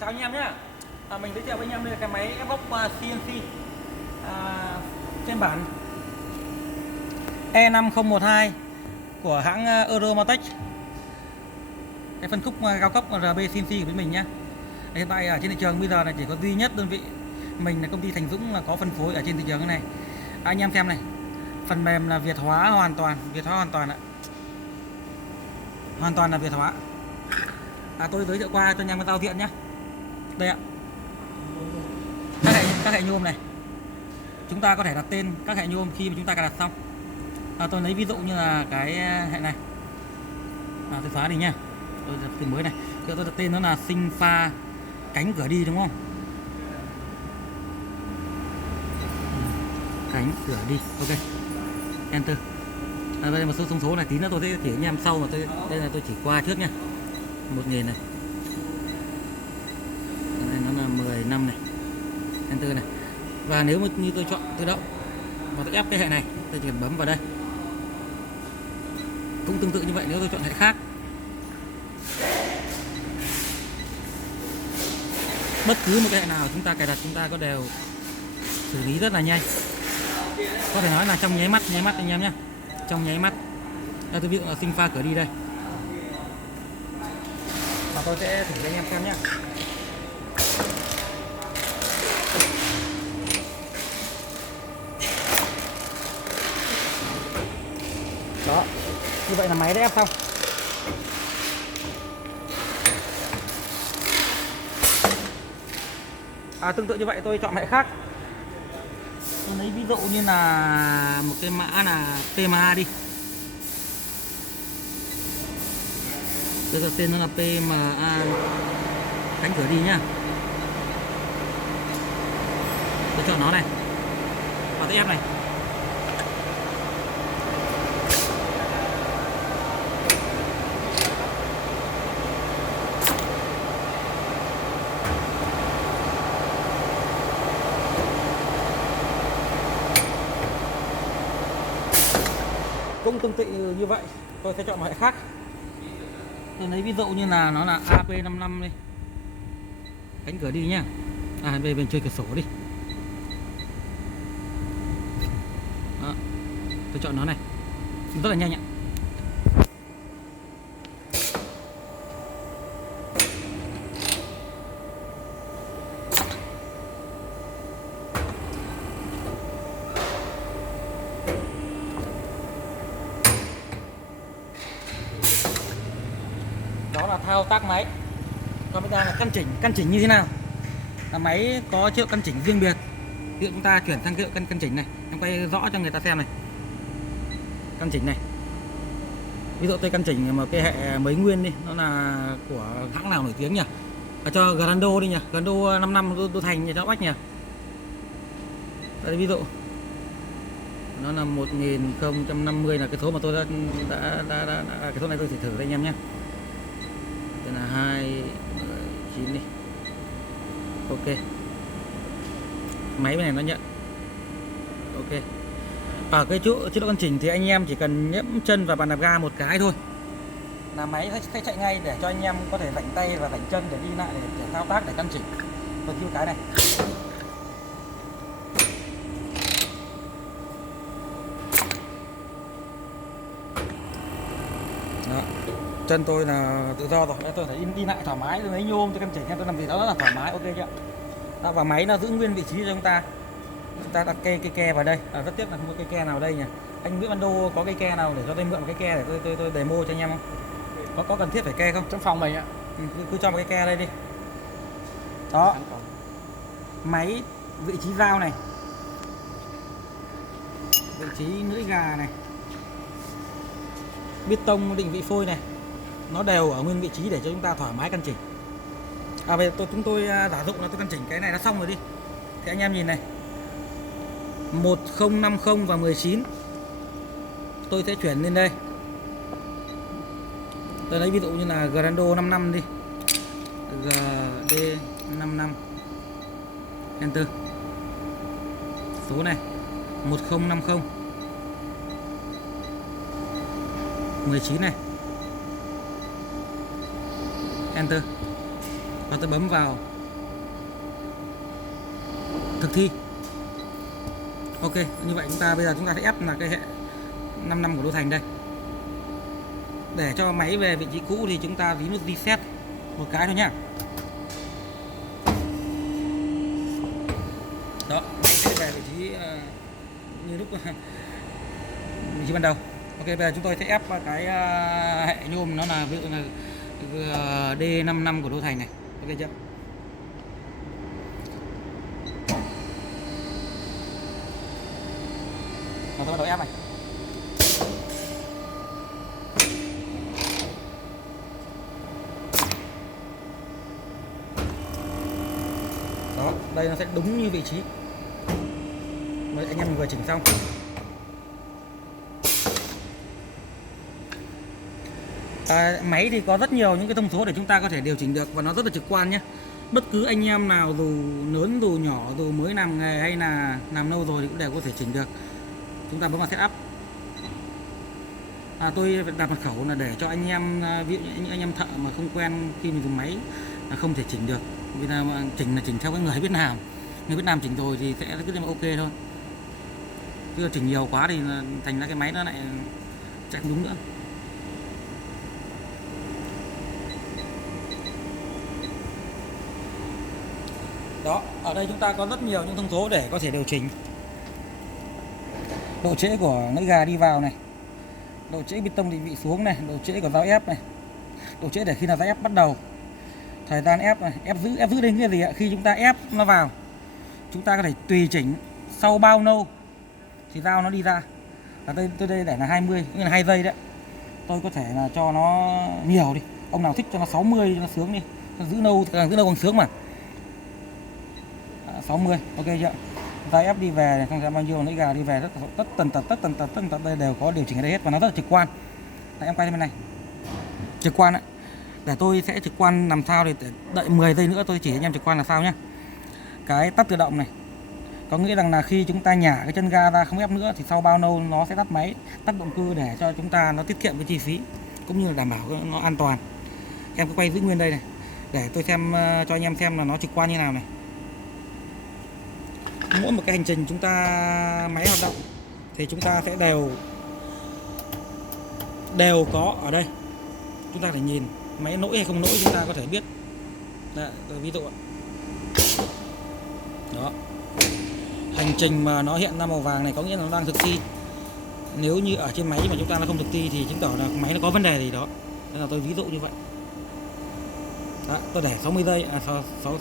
Chào anh em nhé. Mình giới thiệu với anh em đây là cái máy ép bóc CNC trên bản E5012 của hãng Euromotech. Cái phân khúc cao cấp RB CNC của mình nhé. Hiện tại ở trên thị trường bây giờ là chỉ có duy nhất đơn vị mình là công ty Thành Dũng là có phân phối ở trên thị trường cái này. Anh em xem này, phần mềm là Việt hóa hoàn toàn, ạ, hoàn toàn là Việt hóa. Tôi giới thiệu qua cho anh em cái giao diện nhé. Đây ạ, các hệ nhôm này chúng ta có thể đặt tên các hệ nhôm khi mà chúng ta cài đặt xong. Tôi lấy ví dụ như là cái hệ này, tôi xóa đi nha, tôi đặt tên mới này, tôi đặt tên nó là sinh pha cánh cửa đi, đúng không? Cánh cửa đi, ok, enter. Đây một số thông số này tí nữa tôi sẽ chỉ anh em sau, mà đây là tôi chỉ qua trước nha. 1000 này, đây nó là 10 năm này, enter này. Và nếu mà như tôi chọn tự động và tôi ép cái hệ này, tôi chỉ cần bấm vào đây. Cũng tương tự như vậy nếu tôi chọn hệ khác. Bất cứ một cái hệ nào chúng ta cài đặt chúng ta có đều xử lý rất là nhanh. Có thể nói là trong nháy mắt anh em nhé. Trong nháy mắt. Đây tôi ví dụ là sinh pha cửa đi đây. Và tôi sẽ thử cho anh em xem nhé. Đó, như vậy là máy đã ép xong. Tương tự như vậy tôi chọn hệ khác. Tôi lấy ví dụ như là một cái mã là PMA đi. Tôi đặt tên nó là PMA cánh cửa đi nhá. Tôi chọn nó này và tôi ép này. Cũng tương tự như vậy, tôi sẽ chọn một hệ khác. Tôi lấy ví dụ như là nó là AP55 đi, cánh cửa đi nhá. Về mình chơi cửa sổ đi. Đó, tôi chọn nó này, rất là nhanh ạ. Đó là thao tác máy. Còn bây giờ là căn chỉnh như thế nào? Là máy có chế độ căn chỉnh riêng biệt. Ví dụ chúng ta chuyển sang chế độ căn chỉnh này, em quay rõ cho người ta xem này. Căn chỉnh này. Ví dụ tôi căn chỉnh một cái hệ mấy nguyên đi, nó là của hãng nào nổi tiếng nhỉ? Cho Grando đi nhỉ, Grando 5 năm đô thành cho bách nhỉ. Đây ví dụ. Nó là 1050 là cái số mà tôi đã cái số này tôi chỉ thử đây anh em nhé. Đây là 29 đi. Ok. Máy bên này nó nhận. Ok. Ở cái chỗ chế độ căn chỉnh thì anh em chỉ cần nhẫm chân vào bàn đạp ga một cái thôi là máy sẽ chạy ngay, để cho anh em có thể rảnh tay và rảnh chân để đi lại để thao tác, để căn chỉnh. Tôi cứu cái này. Đó. Chân tôi là tự do rồi, tôi phải đi lại thoải mái, lấy nhôm tôi căn chỉnh, tôi làm gì đó rất là thoải mái, ok chưa? Đó, và máy nó giữ nguyên vị trí cho chúng ta đặt cây ke vào đây. Rất tiếc là không có cây ke nào đây nhỉ. Anh Nguyễn Văn Đô có cây ke nào để cho tôi mượn một cái ke để tôi demo cho anh em không? Có cần thiết phải ke không? Trong phòng mình ạ. Cứ cho một cái ke đây đi. Đó. Máy vị trí dao này, vị trí lưỡi gà này, bít tông định vị phôi này, nó đều ở nguyên vị trí để cho chúng ta thoải mái căn chỉnh. Bây giờ chúng tôi giả dụng là tôi căn chỉnh cái này nó xong rồi đi. Thì anh em nhìn này, 1050 và 19 tôi sẽ chuyển lên đây. Tôi lấy ví dụ như là Grando 5 năm đi, GD 5 năm, enter. Số này 1050 19 này, enter. và tôi bấm vào thực thi. Ok, như vậy bây giờ chúng ta sẽ ép là cái hệ 5 năm của Đô Thành đây. Để cho máy về vị trí cũ thì chúng ta bấm nút reset một cái thôi nhá. Đó, máy sẽ về vị trí như lúc vị trí ban đầu. Ok, bây giờ chúng tôi sẽ ép cái hệ nhôm, nó là ví dụ là D55 của Đô Thành này. Ok chưa? Và tôi bắt đầu ép này. Đó, đây nó sẽ đúng như vị trí mà anh em mình vừa chỉnh xong. Máy thì có rất nhiều những cái thông số để chúng ta có thể điều chỉnh được và nó rất là trực quan nhé. Bất cứ anh em nào dù lớn dù nhỏ, dù mới làm nghề hay là làm lâu rồi thì cũng đều có thể chỉnh được. Chúng ta bấm vào setup. Tôi đặt mật khẩu là để cho anh em, ví dụ anh em thợ mà không quen khi mình dùng máy là không thể chỉnh được. Vì là chỉnh là chỉnh theo cái người biết làm. Người biết làm chỉnh rồi thì sẽ cứ ok thôi. Chứ chỉnh nhiều quá thì thành ra cái máy nó lại chạy không đúng nữa. Đó, ở đây chúng ta có rất nhiều những thông số để có thể điều chỉnh. Độ trễ của lưỡi gà đi vào này, độ trễ bê tông định vị xuống này, độ trễ của dao ép này, độ trễ để khi nào dao ép bắt đầu, thời gian ép này, ép giữ đến cái gì ạ? Khi chúng ta ép nó vào, chúng ta có thể tùy chỉnh sau bao lâu thì dao nó đi ra. Và tôi đây để là 20, nghĩa là 2 giây đấy. Tôi có thể là cho nó nhiều đi. Ông nào thích cho nó 60 cho nó sướng đi. Nó giữ lâu còn sướng mà. 60, ok chưa? Dao ép đi về này, không ra bao nhiêu lưỡi gà đi về tất tần đây đều có điều chỉnh ở đây hết và nó rất là trực quan. Đấy, em quay lên bên này. Trực quan đấy. Để tôi sẽ trực quan làm sao thì đợi 10 giây nữa tôi chỉ anh em trực quan là sao nhé. Cái tắt tự động này có nghĩa rằng là khi chúng ta nhả cái chân ga ra không ép nữa thì sau bao lâu nó sẽ tắt máy, tắt động cơ để cho chúng ta nó tiết kiệm cái chi phí cũng như là đảm bảo nó an toàn. Em cứ quay giữ nguyên đây này để tôi xem cho anh em xem là nó trực quan như nào này. Mỗi một cái hành trình chúng ta máy hoạt động thì chúng ta sẽ đều có ở đây. Chúng ta phải nhìn máy nổi hay không nổi chúng ta có thể biết. Đấy, ví dụ đó, hành trình mà nó hiện ra màu vàng này có nghĩa là nó đang thực thi. Nếu như ở trên máy mà chúng ta nó không thực thi thì chứng tỏ là máy nó có vấn đề gì đó. Nên là tôi ví dụ như vậy. Đó, tôi để 60 giây,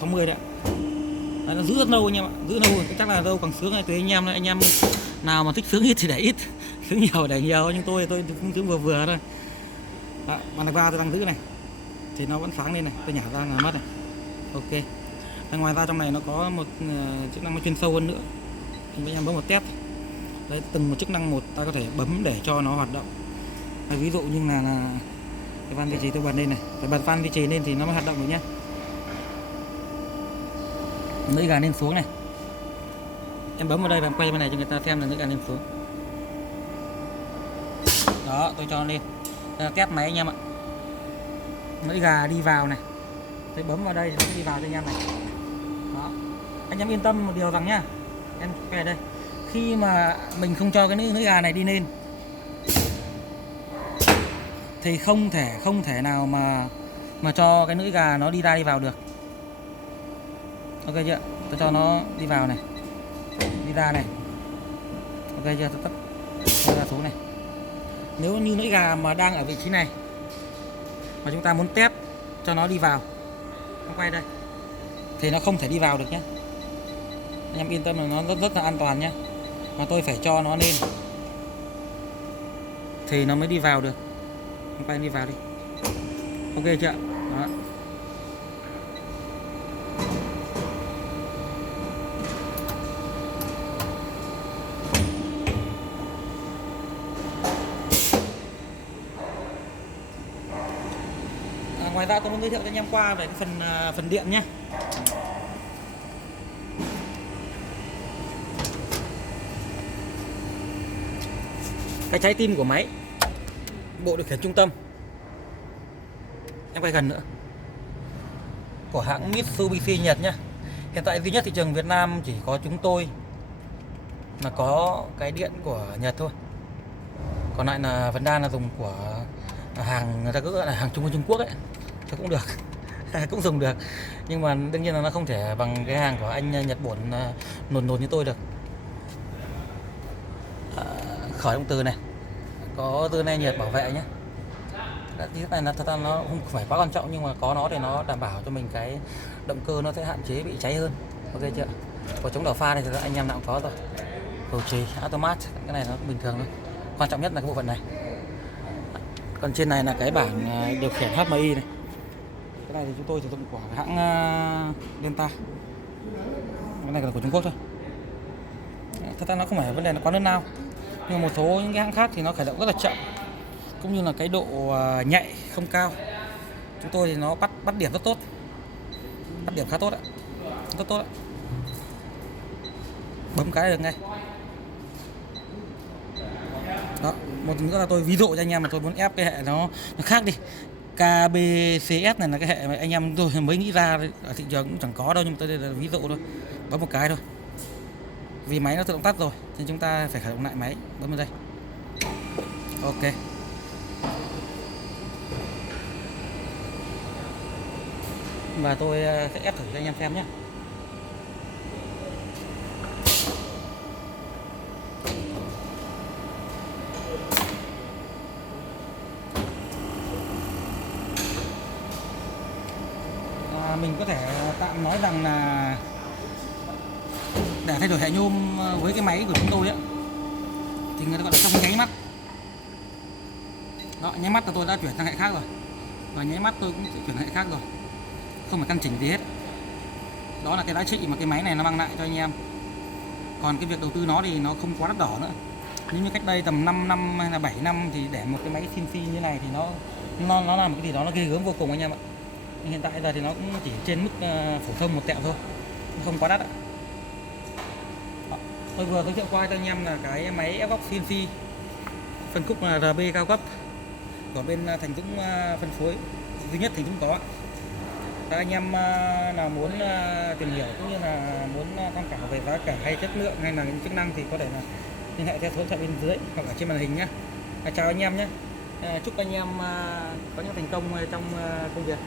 60 đấy. Đấy, nó giữ rất lâu anh em ạ, giữ lâu chắc là lâu càng sướng. Tùy anh em nào mà thích sướng ít thì để ít, sướng nhiều để nhiều, nhưng tôi cũng sướng vừa vừa thôi. Đó, bàn đạp ga tôi đang giữ này thì nó vẫn sáng lên này, tôi nhả ra là mất này. Ok. Ngoài ra trong này nó có một chức năng nó chuyên sâu hơn nữa thì anh em bấm một test. Đấy, từng một chức năng một ta có thể bấm để cho nó hoạt động. Đấy, ví dụ như là cái van vi trì tôi bật lên này, phải bật van vi trì lên thì nó mới hoạt động được nhé. Lưỡi gà lên xuống này, em bấm vào đây và em quay bên này cho người ta xem là lưỡi gà lên xuống. Đó, tôi cho nó lên. Test máy anh em ạ. Lưỡi gà đi vào này, tôi bấm vào đây thì nó đi vào cho anh em này. Đó, anh em yên tâm một điều rằng nhá, em quay ở đây, khi mà mình không cho cái lưỡi gà này đi lên thì không thể nào mà cho cái lưỡi gà nó đi ra đi vào được. Ok chưa? Tôi cho nó đi vào này, đi ra này. Ok chưa? Tôi tắt ra số này. Nếu như lưỡi gà mà đang ở vị trí này mà chúng ta muốn test cho nó đi vào, nó quay đây thì nó không thể đi vào được nhé. Anh em yên tâm là nó rất là an toàn nhé. Mà tôi phải cho nó lên thì nó mới đi vào được. Anh quay đi vào đi. Ok chưa? Đó. Ngoài ra tôi muốn giới thiệu cho anh em qua về cái phần điện nhé. Cái trái tim của máy, bộ điều khiển trung tâm. Em quay gần nữa. của hãng Mitsubishi Nhật nhá. Hiện tại duy nhất thị trường Việt Nam chỉ có chúng tôi là có cái điện của Nhật thôi. Còn lại là vẫn đang là dùng của hàng, người ta cứ gọi là hàng Trung Quốc ấy, thì cũng được. Cũng dùng được, nhưng mà đương nhiên là nó không thể bằng cái hàng của anh Nhật Bản nồn như tôi được. Khởi động từ này có từ này Nhật bảo vệ nhé. Cái này là thật ra nó không phải quá quan trọng, nhưng mà có nó thì nó đảm bảo cho mình cái động cơ nó sẽ hạn chế bị cháy hơn. Ok chưa? Có chống đảo pha này thì anh em nào cũng có rồi. Cầu trì, automat, cái này nó bình thường thôi. Quan trọng nhất là cái bộ phận này. Còn trên này là cái bảng điều khiển HMI này. Cái này thì chúng tôi sử dụng của hãng Delta. Cái này là của Trung Quốc thôi. Thật ra nó không phải vấn đề là quá lớn nào, nhưng mà một số những cái hãng khác thì nó khởi động rất là chậm, cũng như là cái độ nhạy không cao. Chúng tôi thì nó bắt điểm rất tốt, bắt điểm khá tốt đấy, rất tốt đấy. Bấm cái được ngay. Đó, một nữa là tôi ví dụ cho anh em mà tôi muốn ép cái hệ nó khác đi. KBCS này là cái hệ mà anh em tôi mới nghĩ ra, ở thị trường cũng chẳng có đâu, nhưng mà tôi đây là ví dụ thôi. Bấm một cái thôi, vì máy nó tự động tắt rồi nên chúng ta phải khởi động lại máy. Bấm vào đây. Ok. Và tôi sẽ ép thử cho anh em xem nhé. Mình có thể tạm nói rằng là để thay đổi hệ nhôm với cái máy của chúng tôi ấy, thì người ta gọi là trong nháy mắt. Đó, nháy mắt là tôi đã chuyển sang hệ khác rồi, và nháy mắt tôi cũng sẽ chuyển sang hệ khác rồi, không phải căn chỉnh gì hết. Đó là cái giá trị mà cái máy này nó mang lại cho anh em. Còn cái việc đầu tư nó thì nó không quá đắt đỏ nữa. Nếu như cách đây tầm 5 năm hay là 7 năm thì để một cái máy CNC như này thì nó làm một cái gì đó nó ghê gớm vô cùng anh em ạ. Nhưng hiện tại giờ thì nó cũng chỉ trên mức phổ thông một tẹo thôi, không quá đắt ạ. Tôi vừa giới thiệu qua cho anh em là cái máy ép góc CNC phân khúc RB cao cấp của bên Thành Dũng phân phối duy nhất Thành Dũng có.ถ้anh em nào muốn tìm hiểu cũng như là muốn tham khảo về giá cả hay chất lượng hay là những chức năng thì có thể là liên hệ theo số điện thoại bên dưới hoặc ở trên màn hình nhé. Chào anh em nhé. Chúc anh em có những thành công trong công việc.